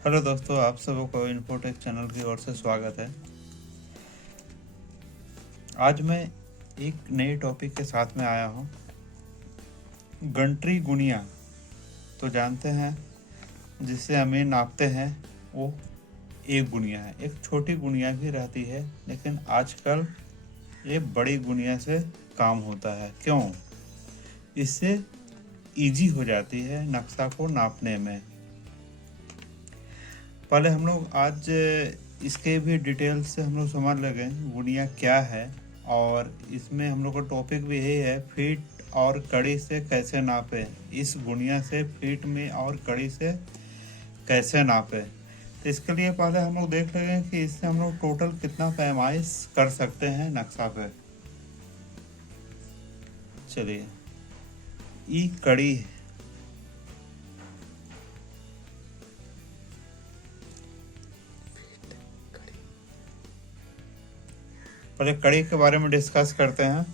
Hello दोस्तों, आप सबों को इन्फोटेक चैनल की ओर से स्वागत है। आज मैं एक नए टॉपिक के साथ में आया हूँ। गंट्री गुनिया तो जानते हैं, जिससे हमें नापते हैं, वो एक गुनिया है। एक छोटी गुनिया भी रहती है, लेकिन आजकल ये बड़ी गुनिया से काम होता है। क्यों? इससे इजी हो जाती है नक्शा को नापने में। पहले हम लोग आज इसके भी डिटेल से हम लोग समझ लगे गुनिया क्या है, और इसमें हम लोग का टॉपिक भी यही है, फीट और कड़ी से कैसे नापे। इस गुनिया से फीट में और कड़ी से कैसे नापे। तो इसके लिए पहले हम लोग देख लेंगे कि इससे हम लोग टोटल कितना पैमाइश कर सकते हैं नक्शा पे। चलिए, ई कड़ी पहले कड़ी के बारे में डिस्कस करते हैं।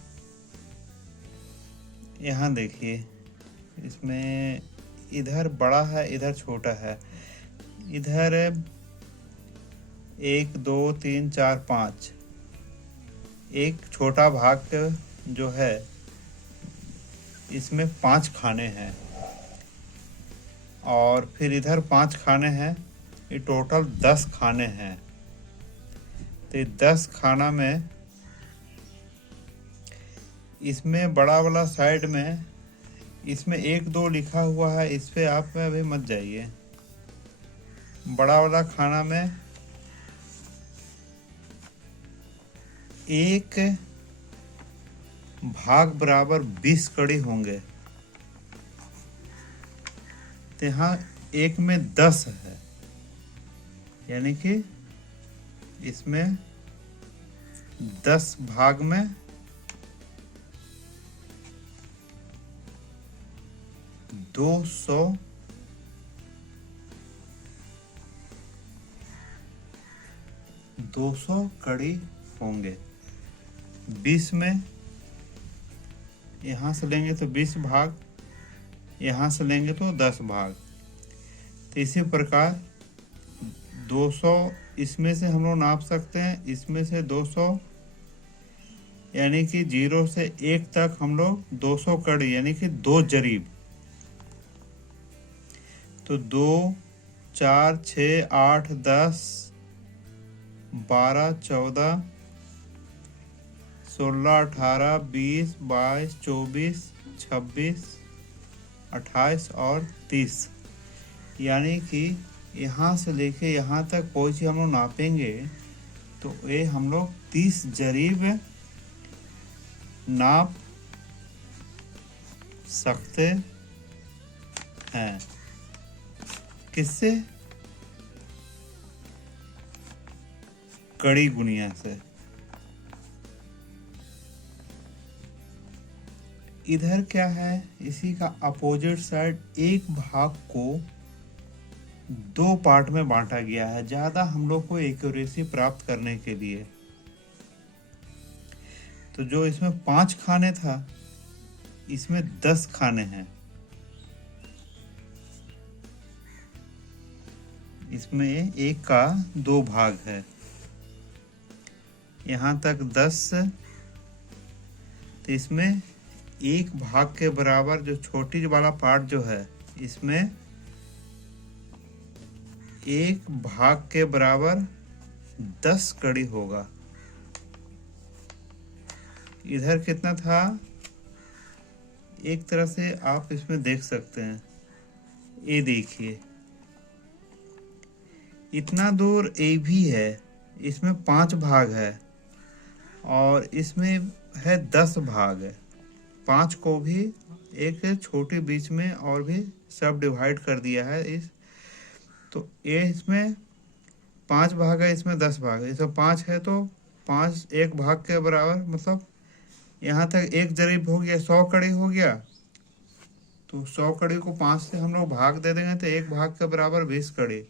यहाँ देखिए, इसमें इधर बड़ा है, इधर छोटा है। इधर 1 2 3 4 5, एक छोटा भाग जो है इसमें 5 खाने हैं, और फिर इधर 5 खाने हैं। ये टोटल 10 खाने हैं। तो 10 खाना में इसमें बड़ा वाला साइड में इसमें 1 2 लिखा हुआ है, इस पे आप में अभी मत जाइए। बड़ा वाला खाना में एक भाग बराबर 20 कड़ी होंगे। तो यहाँ एक में 10 है, यानी कि इसमें 10 भाग में 200 कड़ी होंगे। 20 में यहाँ से लेंगे तो 20 भाग, यहाँ से लेंगे तो 10 भाग। तो इसी प्रकार 200 इसमें से हम लोग नाप सकते हैं। इसमें से 200, यानी कि 0 से 1 तक हम लोग 200 कड़ी, यानी कि 2 जरीब। तो 2 4 6 8 10 12 14 16 18 20 22 24 26 28 और 30, यानी कि यहाँ से लेके यहाँ तक कोई चीज़ हम लोग नापेंगे तो ये हम लोग 30 जरीब नाप सकते हैं। किससे? कड़ी गुनिया से। इधर क्या है, इसी का अपोजिट साइड एक भाग को 2 पार्ट में बांटा गया है, ज़्यादा हम लोग को एक्यूरेसी प्राप्त करने के लिए। तो जो इसमें 5 खाने था, इसमें 10 खाने हैं। इसमें एक का 2 भाग है, यहाँ तक 10। तो इसमें एक भाग के बराबर जो छोटी वाला पार्ट जो है, इसमें एक भाग के बराबर 10 कड़ी होगा। इधर कितना था, एक तरह से आप इसमें देख सकते हैं। ये देखिए, इतना दूर ए भी है, इसमें 5 भाग है, और इसमें है 10 भाग है। 5 को भी एक छोटे बीच में और भी सब डिवाइड कर दिया है। इस तो ये इसमें 5 भाग है, इसमें 10 भाग है। इसमें 5 है तो 5 एक भाग के बराबर, मतलब यहाँ तक 1 जरीब हो गया, 100 कड़ी हो गया। तो 100 कड़ी को 5 से हम लोग भाग दे देंगे तो एक भाग के बराबर 20 कड़ी।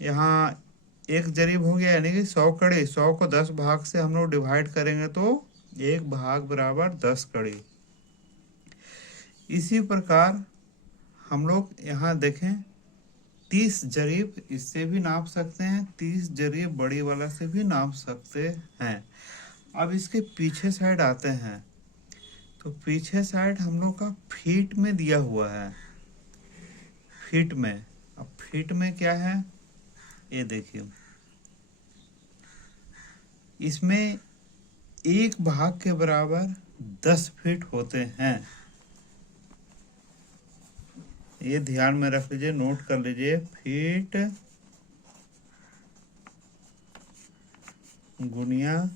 यहाँ 1 जरीब हो गया, यानी कि 100 कड़ी। 100 को 10 भाग से हम लोग डिवाइड करेंगे तो एक भाग बराबर 10 कड़ी। इसी प्रकार हम लोग यहाँ देखें 30 जरीब इससे भी नाप सकते हैं, 30 जरीब बड़ी वाला से भी नाप सकते हैं। अब इसके पीछे साइड आते हैं, तो पीछे साइड हम लोग का फीट में दिया हुआ है, फीट में। अब फीट में क्या है ये देखिए, इसमें एक भाग के बराबर 10 फीट होते हैं। ये ध्यान में रख लीजिए, नोट कर लीजिए, फीट गुनिया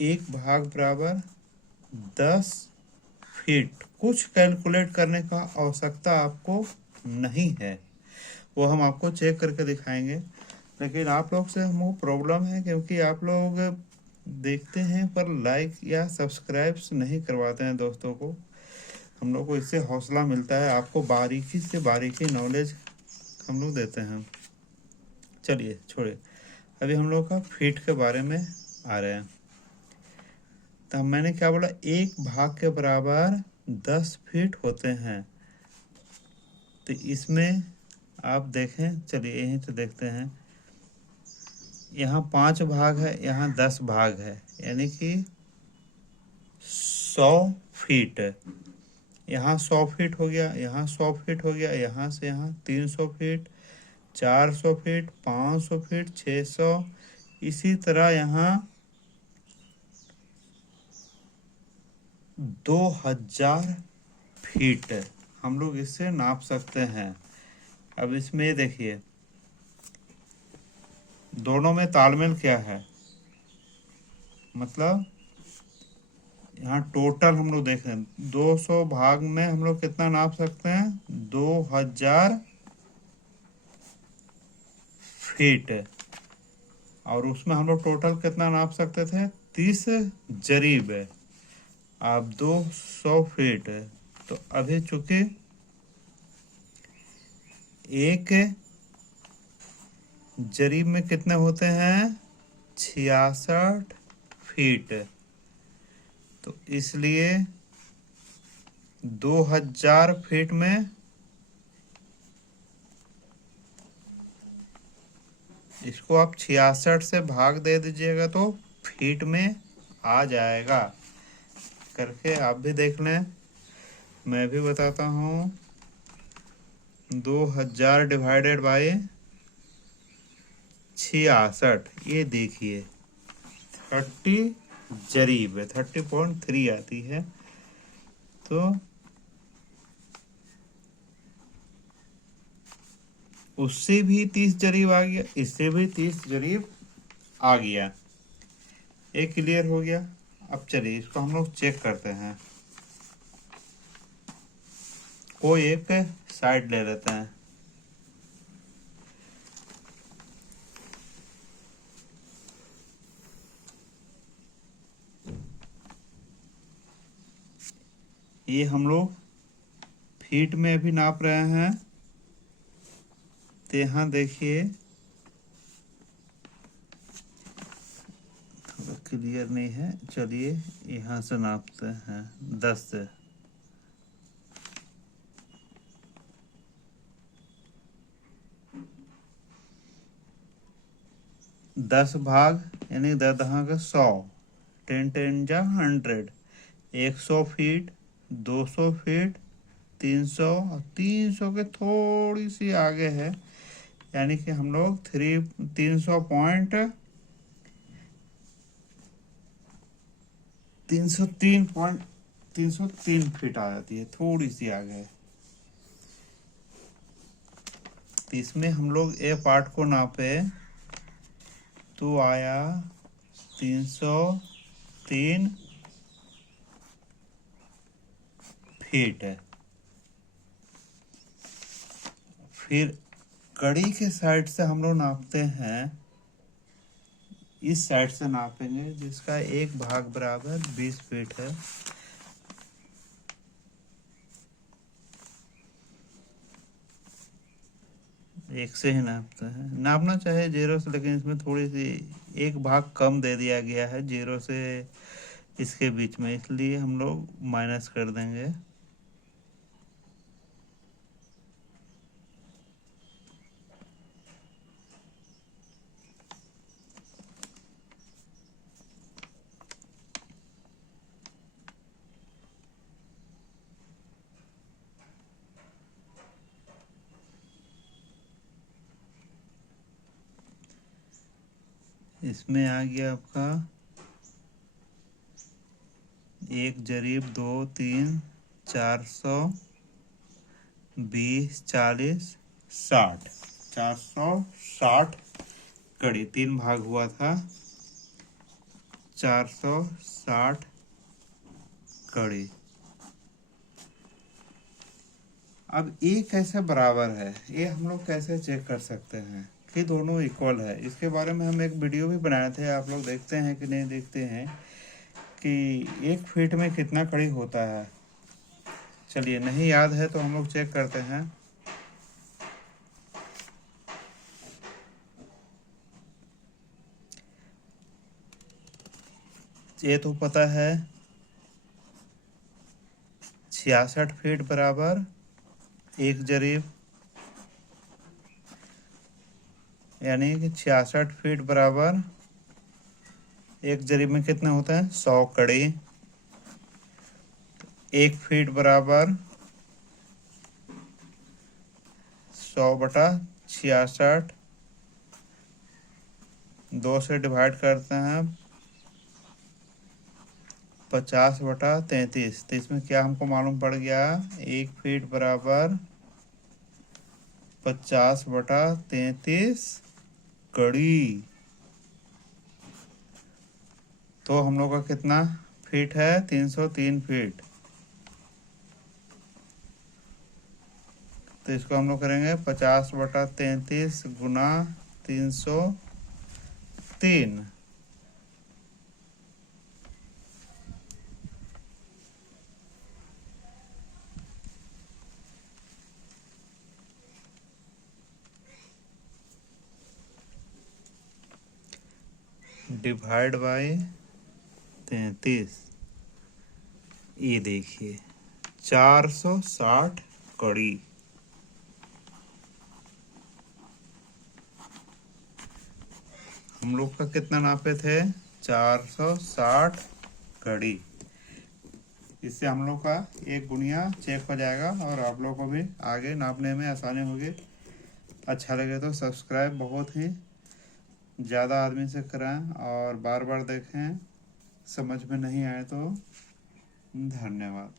एक भाग बराबर 10 फीट। कुछ कैलकुलेट करने का आवश्यकता आपको नहीं है, वो हम आपको चेक करके दिखाएंगे। लेकिन आप लोग से हमको प्रॉब्लम है, क्योंकि आप लोग देखते हैं पर लाइक या सब्सक्राइब नहीं करवाते हैं दोस्तों को। हम लोग को इससे हौसला मिलता है, आपको बारीकी से बारीकी नॉलेज हम लोग देते हैं। चलिए छोड़िए, अभी हम लोग का फीट के बारे में आ रहे हैं। तो मैंने क्या बोला, एक भाग के बराबर 10 फीट होते हैं। तो इसमें आप देखें, चलिए यहीं तो देखते हैं, यहाँ 5 भाग है, यहाँ 10 भाग है, यानी कि 100 फीट। यहाँ 100 फीट हो गया, यहाँ 100 फीट हो गया, यहाँ से यहाँ 300 फीट, 400 फीट, 500 फीट, 600, इसी तरह यहाँ 2000 फीट हम लोग इससे नाप सकते हैं। अब इसमें देखिए, दोनों में तालमेल क्या है, मतलब यहाँ टोटल हम लोग देख रहे हैं 200 भाग में हम लोग कितना नाप सकते हैं, 2000 फीट। और उसमें हम लोग टोटल कितना नाप सकते थे, 30 जरीब है। अब 200 फीट है, तो अभी चूंकि एक जरीब में कितने होते हैं, 66 फीट, तो इसलिए 2000 फीट में इसको आप 66 से भाग दे दीजिएगा तो फीट में आ जाएगा। करके आप भी देख लें, मैं भी बताता हूँ। 2000 डिवाइडेड बाय 66, ये देखिए 30 जरीब है, 30.3 आती है। तो उससे भी 30 जरीब आ गया, इससे भी 30 जरीब आ गया। ये क्लियर हो गया। अब चलिए इसको हम लोग चेक करते हैं, कोई एक साइड ले लेते हैं। ये हम लोग फीट में भी नाप रहे हैं, तो यहाँ देखिए थोड़ा क्लियर नहीं है, चलिए यहाँ से नापते हैं 10 से। दस भाग यानी 10 का 100, 10 10 जा 100, 100 फीट, 200 फीट, 300, और 300 के थोड़ी सी आगे है, यानी कि हम लोग 303 फीट आ जाती है, थोड़ी सी आगे है। तो इसमें हम लोग ए पार्ट को नापे तो आया 303 फीट है। फिर कड़ी के साइड से हम लोग नापते हैं, इस साइड से नापेंगे, जिसका एक भाग बराबर 20 फीट है। एक से ही नापते हैं, नापना चाहे 0 से, लेकिन इसमें थोड़ी सी एक भाग कम दे दिया गया है 0 से इसके बीच में, इसलिए हम लोग माइनस कर देंगे। इसमें आ गया आपका 1 + 2 3 420 40 60 460 कड़ी। 3 भाग हुआ था, 460 कड़ी। अब ये कैसे बराबर है, ये हम लोग कैसे चेक कर सकते हैं कि दोनों इक्वल है? इसके बारे में हम एक वीडियो भी बनाए थे, आप लोग देखते हैं कि नहीं देखते हैं, कि 1 फीट में कितना कड़ी होता है। चलिए, नहीं याद है तो हम लोग चेक करते हैं। ये तो पता है 66 फीट बराबर 1 = यानी कि 66 फीट बराबर 1 = में कितना होता है 100 कड़ी। 1 फीट बराबर 100/66, 2 से डिवाइड करते हैं 50/33। तो इसमें क्या हमको मालूम पड़ गया, 1 फीट बराबर 50/33 कड़ी। तो हम लोग का कितना फीट है, 303 फीट। तो इसको हम लोग करेंगे 50/33 गुना 303। Divide by 33। ये देखिए 460 कड़ी। हम लोग का कितना नापे थे, 460 कड़ी। इससे हम लोग का 1 गुणिया चेक हो जाएगा और आप लोग को भी आगे नापने में आसानी होगी। अच्छा लगे तो सब्सक्राइब बहुत ही ज़्यादा आदमी से कराएं और बार बार देखें। समझ में नहीं आए तो धन्यवाद।